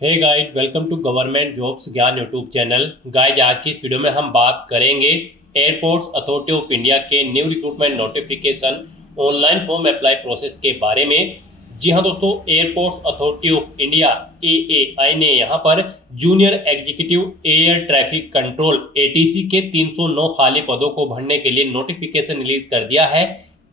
Hey guys, welcome to government jobs Gyan YouTube channel. Guys, आज की इस वीडियो में हम बात करेंगे एयरपोर्ट्स अथॉरिटी ऑफ इंडिया के new recruitment notification online form apply process के बारे में। जी हाँ दोस्तों, airports authority of India AAI ने यहाँ पर junior executive air traffic control ATC के 309 खाली पदों को भरने के लिए नोटिफिकेशन रिलीज कर दिया है।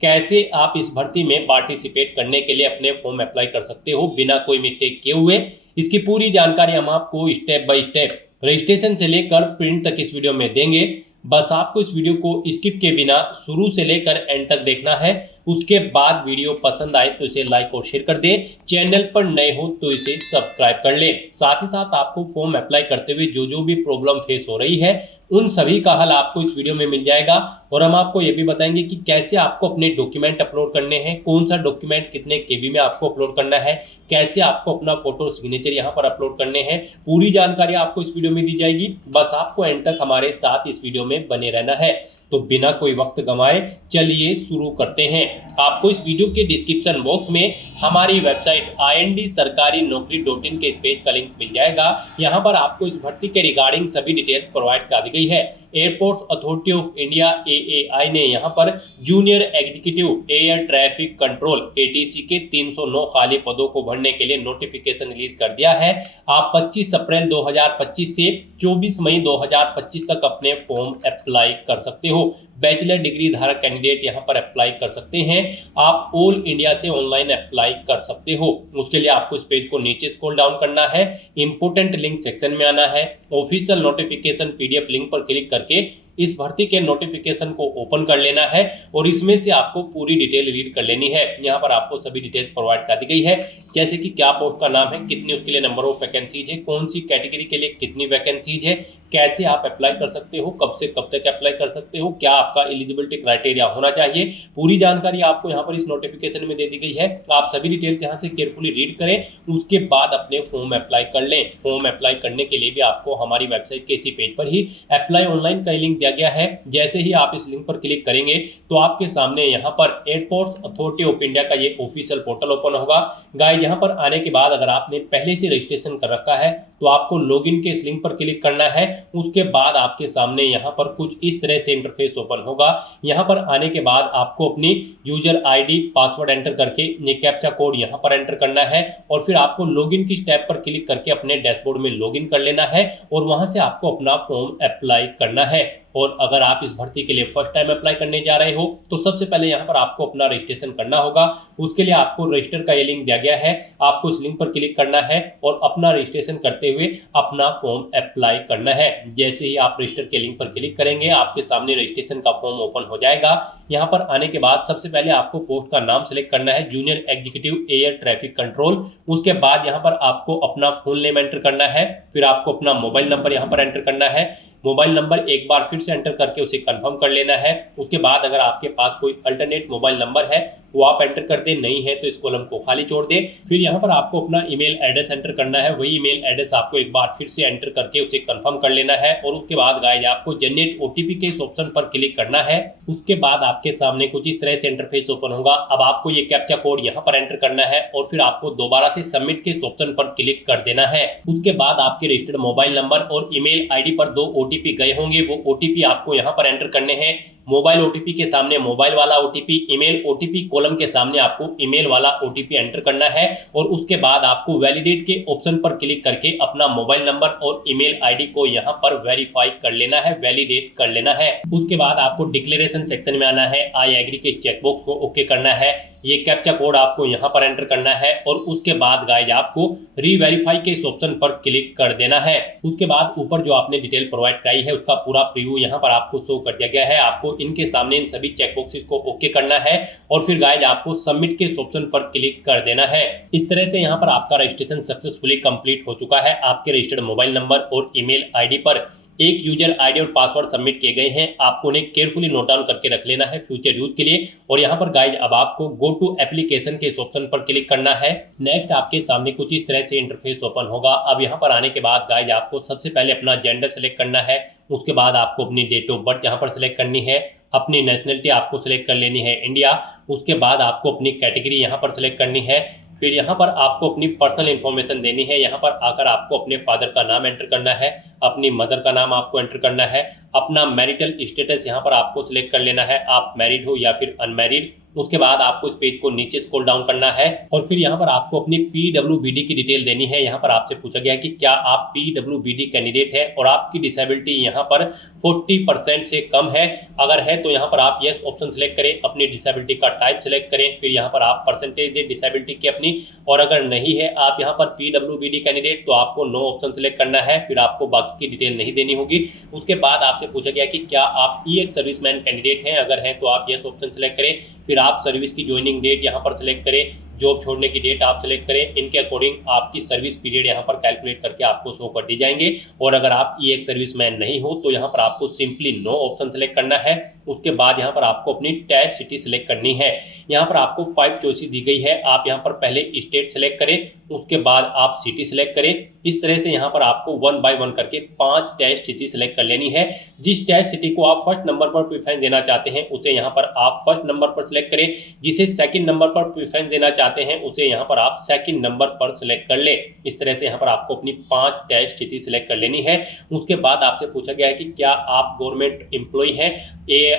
कैसे आप इस भर्ती में पार्टिसिपेट करने के लिए अपने फॉर्म अप्लाई कर सकते हो बिना कोई मिस्टेक किए हुए, इसकी पूरी जानकारी हम आपको स्टेप बाय स्टेप रजिस्ट्रेशन से लेकर प्रिंट तक इस वीडियो में देंगे। बस आपको इस वीडियो को स्किप के बिना शुरू से लेकर एंड तक देखना है। उसके बाद वीडियो पसंद आए तो इसे लाइक और शेयर कर दें। चैनल पर नए हो तो इसे सब्सक्राइब कर लें। साथ ही साथ आपको फॉर्म अप्लाई करते हुए जो भी प्रॉब्लम फेस हो रही है उन सभी का हल आपको इस वीडियो में मिल जाएगा। और हम आपको ये भी बताएंगे कि कैसे आपको अपने डॉक्यूमेंट अपलोड करने हैं, कौन सा डॉक्यूमेंट कितने KB में आपको अपलोड करना है, कैसे आपको अपना फोटो सिग्नेचर यहाँ पर अपलोड करने हैं। पूरी जानकारी आपको इस वीडियो में दी जाएगी। बस आपको एंड तक हमारे साथ इस वीडियो में बने रहना है। तो बिना कोई वक्त गंवाए चलिए शुरू करते हैं। आपको इस वीडियो के डिस्क्रिप्शन बॉक्स में हमारी वेबसाइट IND-sarkari-naukri.in के इस पेज का लिंक मिल जाएगा। यहाँ पर आपको इस भर्ती के रिगार्डिंग सभी डिटेल्स प्रोवाइड कर दी गई है। Airports authority of India AAI ने यहाँ पर junior executive air traffic control ATC के 309 खाली पदों को भरने के लिए नोटिफिकेशन रिलीज कर दिया है। आप 25 अप्रैल 2025 से 24 मई 2025 तक अपने फॉर्म अप्लाई कर सकते हो। बैचलर डिग्री धारक कैंडिडेट यहां पर अप्लाई कर सकते हैं। आप ऑल इंडिया से ऑनलाइन अप्लाई कर सकते हो। उसके लिए आपको इस पेज को नीचे स्क्रॉल डाउन करना है, इंपोर्टेंट लिंक सेक्शन में आना है, ऑफिशियल नोटिफिकेशन PDF लिंक पर क्लिक करके इस भर्ती के नोटिफिकेशन को ओपन कर लेना है और इसमें से आपको पूरी डिटेल रीड कर लेनी है। यहाँ पर आपको सभी डिटेल्स प्रोवाइड कर दी गई है, जैसे कि क्या पोस्ट का नाम है, कितनी उसके लिए नंबर ऑफ वैकेंसीज है, कौन सी कैटेगरी के लिए कितनी वैकेंसीज है, कैसे आप अप्लाई कर सकते हो, कब से कब तक अप्लाई कर सकते हो, क्या आपका एलिजिबिलिटी क्राइटेरिया होना चाहिए। पूरी जानकारी आपको यहाँ पर इस नोटिफिकेशन में दे दी गई है। आप सभी डिटेल्स यहाँ से केयरफुली रीड करें, उसके बाद अपने फॉर्म अप्लाई कर लें। फॉर्म अप्लाई करने के लिए भी आपको हमारी वेबसाइट के इसी पेज पर ही अप्लाई ऑनलाइन का लिंक दिया गया है। जैसे ही आप इस लिंक पर क्लिक करेंगे तो आपके सामने यहाँ पर एयरपोर्ट्स अथॉरिटी ऑफ इंडिया का ये ऑफिशियल पोर्टल ओपन होगा। गाइस, यहाँ पर आने के बाद अगर आपने पहले से रजिस्ट्रेशन कर रखा है तो आपको लॉगिन के इस लिंक पर क्लिक करना है। उसके बाद आपके सामने यहाँ पर कुछ इस तरह से इंटरफेस ओपन होगा। यहाँ पर आने के बाद आपको अपनी यूजर ID पासवर्ड एंटर करके ये कैप्चा कोड यहाँ पर एंटर करना है और फिर आपको लॉगिन की स्टेप पर क्लिक करके अपने डैशबोर्ड में लॉगिन कर लेना है और वहां से आपको अपना फॉर्म अप्लाई करना है। और अगर आप इस भर्ती के लिए फर्स्ट टाइम अप्लाई करने जा रहे हो तो सबसे पहले यहाँ पर आपको अपना रजिस्ट्रेशन करना होगा। उसके लिए आपको रजिस्टर का ये लिंक दिया गया है, आपको इस लिंक पर क्लिक करना है और अपना रजिस्ट्रेशन करते हुए अपना फॉर्म अप्लाई करना है। जैसे ही आप रजिस्टर के लिंक पर क्लिक करेंगे आपके सामने रजिस्ट्रेशन का फॉर्म ओपन हो जाएगा। यहाँ पर आने के बाद सबसे पहले आपको पोस्ट का नाम सेलेक्ट करना है, junior executive air traffic control. उसके बाद यहाँ पर आपको अपना फुल नेम एंटर करना है, फिर आपको अपना मोबाइल नंबर यहाँ पर एंटर करना है। मोबाइल नंबर एक बार फिर से एंटर करके उसे कंफर्म कर लेना है। उसके बाद अगर आपके पास कोई अल्टरनेट मोबाइल नंबर है वो आप एंटर कर दें, नहीं है तो इस कॉलम को खाली छोड़ दें। फिर यहाँ पर आपको अपना ईमेल एड्रेस एंटर करना है, वही ईमेल एड्रेस आपको एक बार फिर से एंटर करके उसे कंफर्म कर लेना है। और उसके बाद गाइस आपको जनरेट OTP के इस ऑप्शन पर क्लिक करना है। उसके बाद आपके सामने कुछ इस तरह से इंटरफेस ओपन होगा। अब आपको ये कैप्चा कोड यहाँ पर एंटर करना है और फिर आपको दोबारा से सबमिट के इस ऑप्शन पर क्लिक कर देना है। उसके बाद आपके रजिस्टर्ड मोबाइल नंबर और ईमेल ID पर 2 OTP गए होंगे, वो OTP आपको यहाँ पर एंटर करने हैं। मोबाइल OTP के सामने मोबाइल वाला OTP, ईमेल OTP कॉलम के सामने आपको ईमेल वाला OTP एंटर करना है और उसके बाद आपको वैलिडेट के ऑप्शन पर क्लिक करके अपना मोबाइल नंबर और ईमेल ID को यहाँ पर वेरीफाई कर लेना है, वैलिडेट कर लेना है। उसके बाद आपको डिक्लेरेशन सेक्शन में आना है, आई एग्री के चेकबॉक्स को ओके करना है। ये कैप्चा कोड आपको यहाँ पर एंटर करना है और उसके बाद गाइस आपको रीवेरीफाई के इस ऑप्शन पर क्लिक कर देना है। उसके बाद ऊपर जो आपने डिटेल प्रोवाइड कराई है उसका पूरा प्रीव्यू यहाँ पर आपको शो कर दिया गया है। आपको इनके सामने इन सभी चेकबॉक्सेस को ओके करना है और फिर गाइस आपको सबमिट के इस ऑप्शन पर क्लिक कर देना है। इस तरह से यहाँ पर आपका रजिस्ट्रेशन सक्सेसफुली कंप्लीट हो चुका है। आपके रजिस्टर्ड मोबाइल नंबर और ईमेल ID पर एक यूजर ID और पासवर्ड सबमिट किए गए हैं। आपको उन्हें केयरफुली नोट डाउन करके रख लेना है फ्यूचर यूज के लिए। और यहाँ पर गाइस अब आपको गो टू एप्लीकेशन के इस ऑप्शन पर क्लिक करना है। नेक्स्ट आपके सामने कुछ इस तरह से इंटरफेस ओपन होगा। अब यहाँ पर आने के बाद गाइस आपको सबसे पहले अपना जेंडर सेलेक्ट करना है। उसके बाद आपको अपनी डेट ऑफ बर्थ यहाँ पर सेलेक्ट करनी है। अपनी नेशनलिटी आपको सिलेक्ट कर लेनी है इंडिया। उसके बाद आपको अपनी कैटेगरी यहाँ पर सिलेक्ट करनी है। फिर यहाँ पर आपको अपनी पर्सनल इन्फॉर्मेशन देनी है। यहाँ पर आकर आपको अपने फादर का नाम एंटर करना है, अपनी मदर का नाम आपको एंटर करना है, अपना मैरिटल स्टेटस यहाँ पर आपको सिलेक्ट कर लेना है, आप मैरिड हो या फिर अनमैरिड। उसके बाद आपको इस पेज को नीचे स्क्रॉल डाउन करना है और फिर यहाँ पर आपको अपनी पीडब्ल्यूबीडी की डिटेल देनी है। यहाँ पर आपसे पूछा गया है कि क्या आप पीडब्ल्यूबीडी कैंडिडेट है और आपकी डिसेबिलिटी यहाँ पर 40% से कम है। अगर है तो यहाँ पर आप यस ऑप्शन सेलेक्ट करें, अपनी डिसेबिलिटी का टाइप सेलेक्ट करें, फिर यहाँ पर आप परसेंटेज दें डिसेबिलिटी की अपनी। और अगर नहीं है आप यहाँ पर पीडब्ल्यूबीडी कैंडिडेट तो आपको नो ऑप्शन सेलेक्ट करना है, फिर आपको बाकी की डिटेल नहीं देनी होगी। उसके बाद आपसे पूछा गया कि क्या आप EX सर्विसमैन कैंडिडेट हैं। अगर हैं तो आप यस ऑप्शन सेलेक्ट करें, फिर आप सर्विस की ज्वाइनिंग डेट यहाँ पर सिलेक्ट करें, जॉब छोड़ने की डेट आप सिलेक्ट करें। इनके अकॉर्डिंग आपकी सर्विस पीरियड यहाँ पर कैलकुलेट करके आपको शो कर दी जाएंगे। और अगर आप EX सर्विसमैन नहीं हो तो यहाँ पर आपको सिंपली नो ऑप्शन सेलेक्ट करना है। उसके बाद यहाँ पर आपको अपनी टैक्स सिटी सिलेक्ट करनी है। यहाँ पर आपको 5 चॉइसेस दी गई है। आप यहाँ पर पहले स्टेट सेलेक्ट करें, उसके बाद आप सिटी सेलेक्ट करें। इस तरह से यहाँ पर आपको 1 बाय 1 करके 5 टैक्स सिटी सेलेक्ट कर लेनी है। जिस टैक्स सिटी को आप फर्स्ट नंबर पर प्रेफरेंस देना चाहते हैं उसे यहाँ पर आप फर्स्ट नंबर पर सिलेक्ट करें, जिसे सेकंड नंबर पर प्रेफरेंस देना चाहते हैं उसे यहाँ पर आप सेकंड नंबर पर सिलेक्ट कर ले। इस तरह से यहाँ पर आपको अपनी 5 टैक्स सिटी सिलेक्ट कर लेनी है। उसके बाद आपसे पूछा गया है कि क्या आप गवर्नमेंट एम्प्लॉय हैं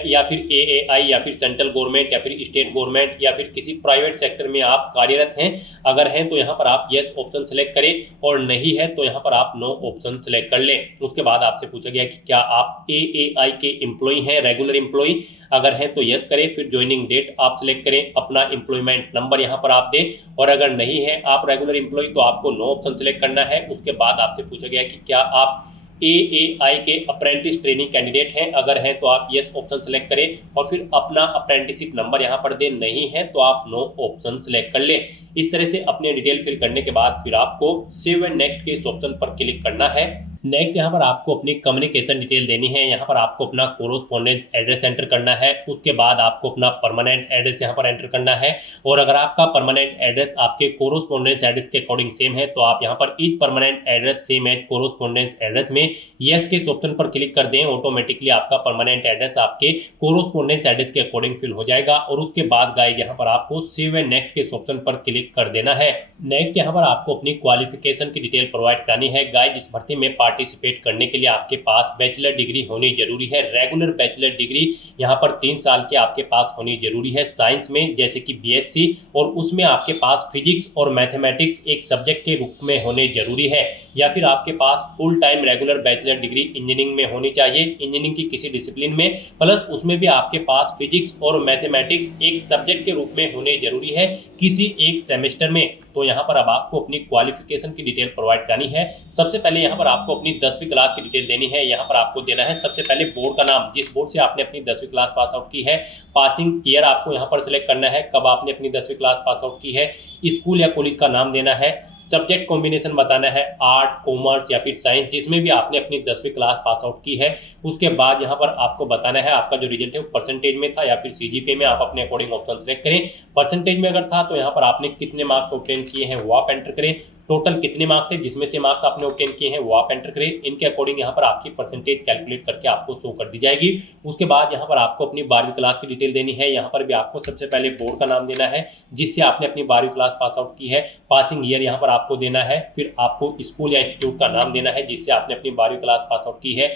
या फिर AAI या फिर सेंट्रल गवर्नमेंट या फिर स्टेट गवर्नमेंट या फिर किसी प्राइवेट सेक्टर में आप कार्यरत हैं। अगर हैं तो यहाँ पर आप यस ऑप्शन सेलेक्ट करें और नहीं है तो यहाँ पर आप नो ऑप्शन सेलेक्ट कर लें। उसके बाद आपसे पूछा गया कि क्या आप AAI के एम्प्लॉय हैं, रेगुलर एम्प्लॉय। अगर है तो यस करें, फिर ज्वाइनिंग डेट आप सिलेक्ट करें, अपना एम्प्लॉयमेंट नंबर यहाँ पर आप दें। और अगर नहीं है आप रेगुलर एम्प्लॉय तो आपको नो ऑप्शन सेलेक्ट करना है। उसके बाद आपसे पूछा गया कि क्या आप AAI के अप्रेंटिस ट्रेनिंग कैंडिडेट हैं। अगर हैं तो आप यस ऑप्शन सेलेक्ट करें और फिर अपना अप्रेंटिसशिप नंबर यहाँ पर दें, नहीं है तो आप नो ऑप्शन सेलेक्ट कर लें। इस तरह से अपने डिटेल फिल करने के बाद फिर आपको सेव एंड नेक्स्ट के इस ऑप्शन पर क्लिक करना है। नेक्स्ट यहाँ पर आपको अपनी कम्युनिकेशन डिटेल देनी है। यहाँ पर आपको अपना कोरोस्पोंडेंस एड्रेस एंटर करना है। उसके बाद आपको अपना परमानेंट एड्रेस यहाँ पर एंटर करना है। और अगर आपका परमानेंट एड्रेस आपके कोरोस्पोंडेंस एड्रेस के अकॉर्डिंग सेम है तो आप यहाँ पर is permanent address same as correspondence address में यस के इस ऑप्शन पर क्लिक कर दें। ऑटोमेटिकली आपका परमानेंट एड्रेस आपके कोरोस्पोंडेंस एड्रेस के अकॉर्डिंग फिल हो जाएगा। और उसके बाद गाइस यहाँ पर आपको सेव एंड नेक्स्ट के इस ऑप्शन पर क्लिक कर देना है। नेक्स्ट यहाँ पर आपको अपनी क्वालिफिकेशन की डिटेल प्रोवाइड करानी है। गाइस इस भर्ती में पार्टिसिपेट करने के लिए आपके पास बैचलर डिग्री होनी जरूरी है। रेगुलर बैचलर डिग्री यहाँ पर 3 साल के आपके पास होनी जरूरी है साइंस में, जैसे कि BSc, और उसमें आपके पास फिजिक्स और मैथमेटिक्स एक सब्जेक्ट के रूप में होने जरूरी है। या फिर आपके पास full time regular bachelor degree engineering में होनी चाहिए, इंजीनियरिंग की किसी डिसिप्लिन में, प्लस उसमें भी आपके पास फिजिक्स और मैथमेटिक्स एक सब्जेक्ट के रूप में होने जरूरी है किसी एक सेमेस्टर में। तो यहाँ पर अब आपको अपनी क्वालिफिकेशन की डिटेल प्रोवाइड करनी है। सबसे पहले यहाँ पर आपको अपनी 10वीं क्लास की डिटेल देनी है। यहाँ पर आपको देना है सबसे पहले बोर्ड का नाम, जिस बोर्ड से आपने अपनी 10वीं क्लास पास आउट की है। पासिंग ईयर आपको यहाँ पर सिलेक्ट करना है, कब आपने अपनी 10वीं क्लास पास आउट की है। स्कूल या कॉलेज का नाम देना है। सब्जेक्ट कॉम्बिनेशन बताना है, आर्ट, कॉमर्स या फिर साइंस, जिसमें भी आपने अपनी 10वीं क्लास पास आउट की है। उसके बाद यहाँ पर आपको बताना है आपका जो रिजल्ट है वो परसेंटेज में था या फिर CGPA में, आप अपने अकॉर्डिंग ऑप्शन सेलेक्ट करें। परसेंटेज में अगर था तो यहाँ पर आपने कितने मार्क्स ऑब्टेन किए हैं वो आप एंटर करें। टोटल कितने मार्क्स थे जिसमें से मार्क्स आपने ऑब्टेन किए हैं वो आप एंटर करें। इनके अकॉर्डिंग यहाँ पर आपकी परसेंटेज कैलकुलेट करके आपको शो कर दी जाएगी। उसके बाद यहाँ पर आपको अपनी 12वीं क्लास की डिटेल देनी है। यहाँ पर भी आपको सबसे पहले बोर्ड का नाम देना है जिससे आपने अपनी 12वीं क्लास पास आउट की है। पासिंग ईयर यहाँ पर आपको देना है। फिर आपको स्कूल या इंस्टीट्यूट का नाम देना है जिससे आपने अपनी 12वीं क्लास पास आउट की है।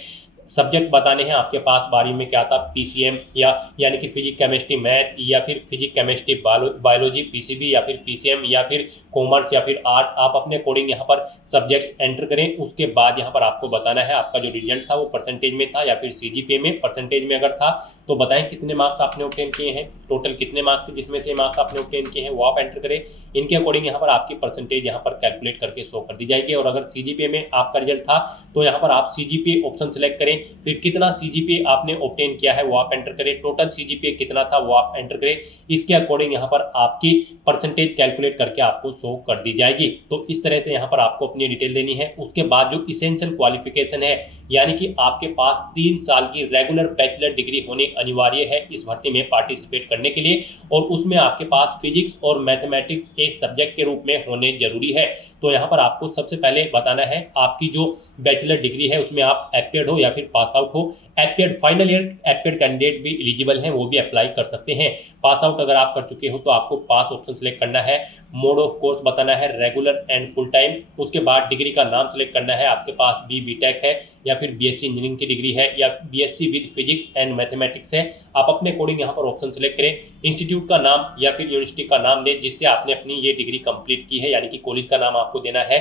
सब्जेक्ट बताने हैं आपके पास 12वीं में क्या था, PCM यानी कि फिजिक्स केमिस्ट्री मैथ, या फिर फिजिक्स केमिस्ट्री बायोलॉजी PCB, या फिर PCM, या फिर कॉमर्स या फिर आर्ट। आप अपने अकॉर्डिंग यहाँ पर सब्जेक्ट्स एंटर करें। उसके बाद यहाँ पर आपको बताना है आपका जो रिजल्ट था वो परसेंटेज में था या फिर CGPA में। परसेंटेज में अगर था तो बताएं कितने मार्क्स आपने ऑब्टेन किए हैं, टोटल कितने मार्क्स थे जिसमें से मार्क्स आपने ऑब्टेन किए हैं वो आप एंटर करें। इनके अकॉर्डिंग यहाँ पर आपकी परसेंटेज यहाँ पर कैलकुलेट करके शो कर दी जाएगी। और अगर CGPA में आपका रिजल्ट था तो यहाँ पर आप CGPA ऑप्शन सेलेक्ट करें। फिर कितना CGPA आपने ऑब्टेन किया है वो आप एंटर करें। टोटल CGPA कितना था वो आप एंटर करें। इसके अकॉर्डिंग यहाँ पर आपकी परसेंटेज कैलकुलेट करके आपको शो कर दी जाएगी। तो इस तरह से यहाँ पर आपको अपनी डिटेल देनी है। उसके बाद जो इसेंशियल क्वालिफिकेशन है, यानी कि आपके पास 3 साल की रेगुलर बैचलर डिग्री होनी अनिवार्य है इस भर्ती में पार्टिसिपेट करने के लिए, और उसमें आपके पास फिजिक्स और मैथमेटिक्स एक सब्जेक्ट के रूप में होने जरूरी है। तो यहाँ पर आपको सबसे पहले बताना है आपकी जो बैचलर डिग्री है उसमें आप एपियर्ड हो या फिर फिर पास आउट हो। Appeared final year appeared candidate भी एलिजिबल हैं, वो भी अप्लाई कर सकते हैं। पास आउट अगर आप कर चुके हो तो आपको पास ऑप्शन सेलेक्ट करना है। मोड ऑफ कोर्स बताना है रेगुलर एंड फुल टाइम। उसके बाद डिग्री का नाम सेलेक्ट करना है, आपके पास बीटेक है या फिर बीएससी इंजीनियरिंग की डिग्री है या BSc with physics and mathematics है। आप अपने अकॉर्डिंग यहाँ पर ऑप्शन सेलेक्ट करें। इंस्टीट्यूट का नाम या फिर यूनिवर्सिटी का नाम दें जिससे आपने अपनी ये डिग्री कंप्लीट की है, यानी कि कॉलेज का नाम आपको देना है।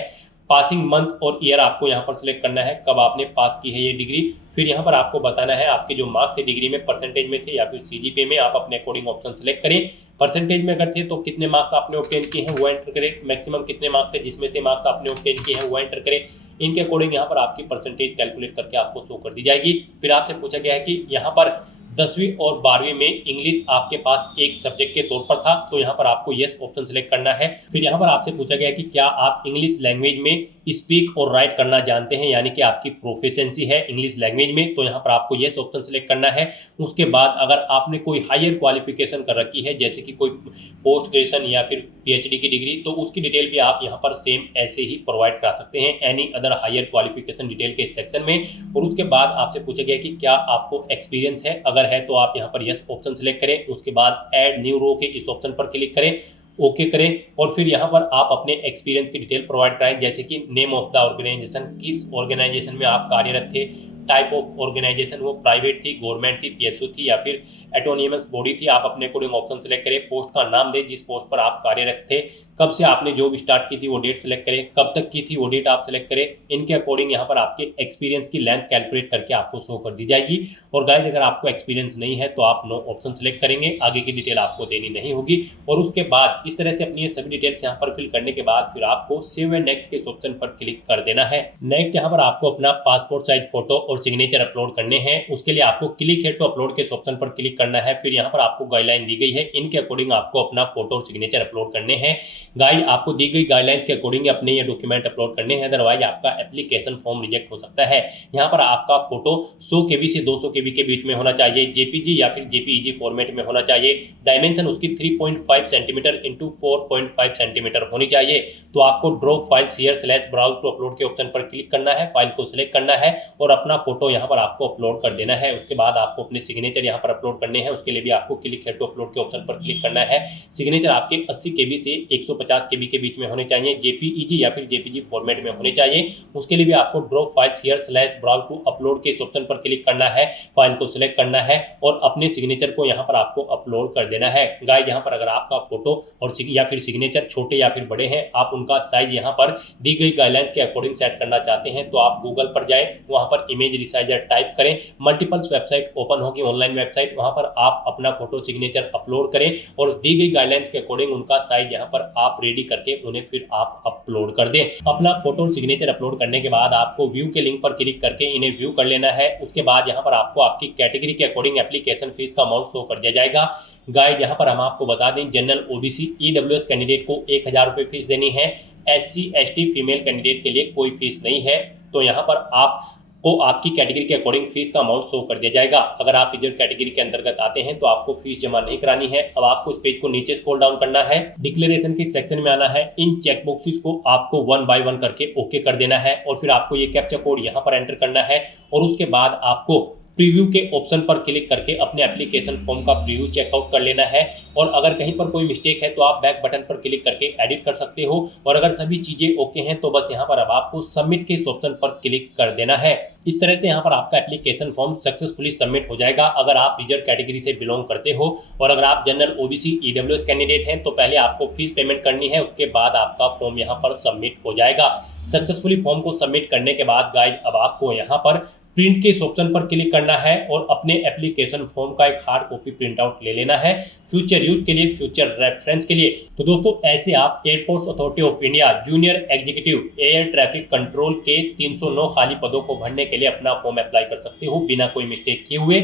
पासिंग मंथ और ईयर आपको यहाँ पर सिलेक्ट करना है, कब आपने पास की है ये डिग्री। फिर यहाँ पर आपको बताना है आपके जो मार्क्स थे डिग्री में परसेंटेज में थे या फिर सीजीपीए में, आप अपने अकॉर्डिंग ऑप्शन सेलेक्ट करें। परसेंटेज में अगर थे तो कितने मार्क्स आपने ऑब्टेन किए हैं वो एंटर करें। मैक्सिमम कितने मार्क्स थे जिसमें से मार्क्स आपने ऑब्टेन किए हैं वो एंटर करें। इनके अकॉर्डिंग यहाँ पर आपकी परसेंटेज कैलकुलेट करके आपको शो कर दी जाएगी। फिर आपसे पूछा गया है कि यहाँ पर 10वीं और 12वीं में इंग्लिश आपके पास एक सब्जेक्ट के तौर पर था, तो यहाँ पर आपको यस ऑप्शन सेलेक्ट करना है। फिर यहाँ पर आपसे पूछा गया कि क्या आप इंग्लिश लैंग्वेज में स्पीक और राइट करना जानते हैं, यानी कि आपकी प्रोफिशिएंसी है इंग्लिश लैंग्वेज में, तो यहाँ पर आपको यस ऑप्शन सेलेक्ट करना है। उसके बाद अगर आपने कोई हायर क्वालिफिकेशन कर रखी है जैसे कि कोई पोस्ट ग्रेजुएशन या फिर पीएचडी की डिग्री, तो उसकी डिटेल भी आप यहाँ पर सेम ऐसे ही प्रोवाइड करा सकते हैं any other higher qualification detail के सेक्शन में। और उसके बाद आपसे पूछा गया कि क्या आपको एक्सपीरियंस है, अगर है तो आप यहाँ पर यस ऑप्शन सेलेक्ट करें। उसके बाद ऐड न्यू रो के इस ऑप्शन पर क्लिक करें, ओके करें और फिर यहाँ पर आप अपने एक्सपीरियंस की डिटेल प्रोवाइड कराएं, जैसे कि नेम ऑफ द ऑर्गेनाइजेशन, किस ऑर्गेनाइजेशन में आप कार्यरत थे, टाइप ऑफ ऑर्गेनाइजेशन वो प्राइवेट थी, गवर्नमेंट थी, पीएसयू थी या फिर एटोनियमस बॉडी थी, आप अपने अकॉर्डिंग ऑप्शन सेलेक्ट करें। पोस्ट का नाम दें जिस पोस्ट पर आप कार्यरत थे, कब से आपने जॉब स्टार्ट की थी वो डेट सेलेक्ट करें, कब तक की थी वो डेट आप सेलेक्ट करें। इनके अकॉर्डिंग यहाँ पर आपके एक्सपीरियंस की लेंथ कैलकुलेट करके आपको शो कर दी जाएगी। और गाइस अगर आपको एक्सपीरियंस नहीं है तो आप नो ऑप्शन सेलेक्ट करेंगे, आगे की डिटेल आपको देनी नहीं होगी। और उसके बाद इस तरह से अपनी ये सभी डिटेल्स यहाँ पर फिल करने के बाद फिर आपको सेव एंड नेक्स्ट के ऑप्शन पर क्लिक कर देना है। नेक्स्ट यहाँ पर आपको अपना पासपोर्ट साइज फोटो और सिग्नेचर अपलोड करने हैं। उसके लिए आपको क्लिक है तो अपलोड के ऑप्शन पर क्लिक करना है। फिर यहाँ पर आपको गाइडलाइन दी गई है, इनके अकॉर्डिंग आपको अपना फोटो और सिग्नेचर अपलोड करने हैं। गाइस आपको दी गई गाइडलाइंस के अकॉर्डिंग अपने ये डॉक्यूमेंट अपलोड करने हैं, अदरवाइज आपका एप्लीकेशन फॉर्म रिजेक्ट हो सकता है। यहाँ पर आपका फोटो 100 KB से 200 KB के बीच में होना चाहिए, जेपीजी या फिर जेपीईजी फॉर्मेट में होना चाहिए। डायमेंशन उसकी 3.5 सेंटीमीटर इंटू 4.5 सेंटीमीटर होनी चाहिए। तो आपको drop file share slash browse to upload के ऑप्शन पर क्लिक करना है, फाइल को सिलेक्ट करना है और अपना फोटो यहाँ पर आपको अपलोड कर देना है। उसके बाद आपको अपने सिग्नेचर यहाँ पर अपलोड करने हैं, उसके लिए भी आपको क्लिक है टू अपलोड के ऑप्शन पर क्लिक करना है। सिग्नेचर आपके 80 KB से 150 KB के बीच में होने चाहिए, जेपीईजी या फिर जेपीजी फॉर्मेट में होने चाहिए। उसके लिए भी आपको drop file share slash browse to upload के इस ऑप्शन पर क्लिक करना है, फाइल को सिलेक्ट करना है और अपने सिग्नेचर को यहाँ पर आपको अपलोड कर देना है। गाइस यहाँ पर अगर आपका फोटो और या फिर सिग्नेचर छोटे या फिर बड़े हैं, आप उनका साइज यहाँ पर दी गई गाइडलाइन के अकॉर्डिंग सेट करना चाहते हैं तो आप गूगल पर जाएं, वहाँ पर इमेज रिसाइजर टाइप करें, मल्टीपल्स वेबसाइट ओपन होगी, ऑनलाइन वेबसाइट, वहाँ पर आप अपना फोटो सिग्नेचर अपलोड करें और दी गई गाइडलाइंस के अकॉर्डिंग उनका साइज यहाँ पर आप रेडी करके उन्हें फिर आप अपलोड कर दें। अपना फोटो और सिग्नेचर अपलोड करने के बाद आपको व्यू के लिंक पर क्लिक करके इन्हें व्यू कर लेना है। उसके बाद यहाँ पर आपको आपकी कैटेगरी के अकॉर्डिंग एप्लीकेशन फीस का अमाउंट शो कर दिया जाएगा। गाइस यहाँ पर हम आपको बता दें, जनरल ओबीसी ईडब्ल्यूएस कैंडिडेट को 1000 रुपये फीस देनी है, SC ST फीमेल कैंडिडेट के लिए कोई फीस नहीं है। तो यहाँ पर आपको आपकी कैटेगरी के अकॉर्डिंग फीस का अमाउंट शो कर दिया जाएगा। अगर आप रिजर्व कैटेगरी के अंतर्गत आते हैं तो आपको फीस जमा नहीं करानी है। अब आपको इस पेज को नीचे स्क्रॉल डाउन करना है, डिक्लेरेशन के सेक्शन में आना है, इन चेक बॉक्सेस को आपको 1 बाय 1 करके ओके कर देना है और फिर आपको ये कैप्चा कोड यहाँ पर एंटर करना है और उसके बाद आपको प्रीव्यू के ऑप्शन पर क्लिक करके अपने एप्लीकेशन फॉर्म का प्रीव्यू चेकआउट कर लेना है। और अगर कहीं पर कोई मिस्टेक है तो आप बैक बटन पर क्लिक करके एडिट कर सकते हो और अगर सभी चीजें ओके हैं तो बस यहाँ पर अब आपको सबमिट के इस ऑप्शन पर क्लिक कर देना है। इस तरह से यहाँ पर आपका एप्लीकेशन फॉर्म सक्सेसफुली सबमिट हो जाएगा अगर आप रिजर्व कैटेगरी से बिलोंग करते हो। और अगर आप जनरल ओबीसी ईडब्ल्यूएस कैंडिडेट हैं तो पहले आपको फीस पेमेंट करनी है, उसके बाद आपका फॉर्म यहाँ पर सबमिट हो जाएगा। सक्सेसफुली फॉर्म को सबमिट करने के बाद गाइस अब आपको यहाँ पर प्रिंट के इस ऑप्शन पर क्लिक करना है और अपने एप्लीकेशन फॉर्म का एक हार्ड कॉपी प्रिंट आउट ले लेना है फ्यूचर यूज के लिए, फ्यूचर रेफरेंस के लिए। तो दोस्तों ऐसे आप airports authority of India junior executive air traffic control के 309 खाली पदों को भरने के लिए अपना फॉर्म अप्लाई कर सकते हो बिना कोई मिस्टेक किए हुए।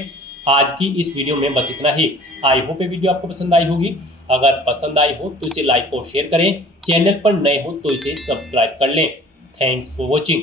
आज की इस वीडियो में बस इतना ही। आई होप ये वीडियो आपको पसंद आई होगी। अगर पसंद आई हो तो इसे लाइक और शेयर करें, चैनल पर नए हो तो इसे सब्सक्राइब कर लें। Thanks for watching.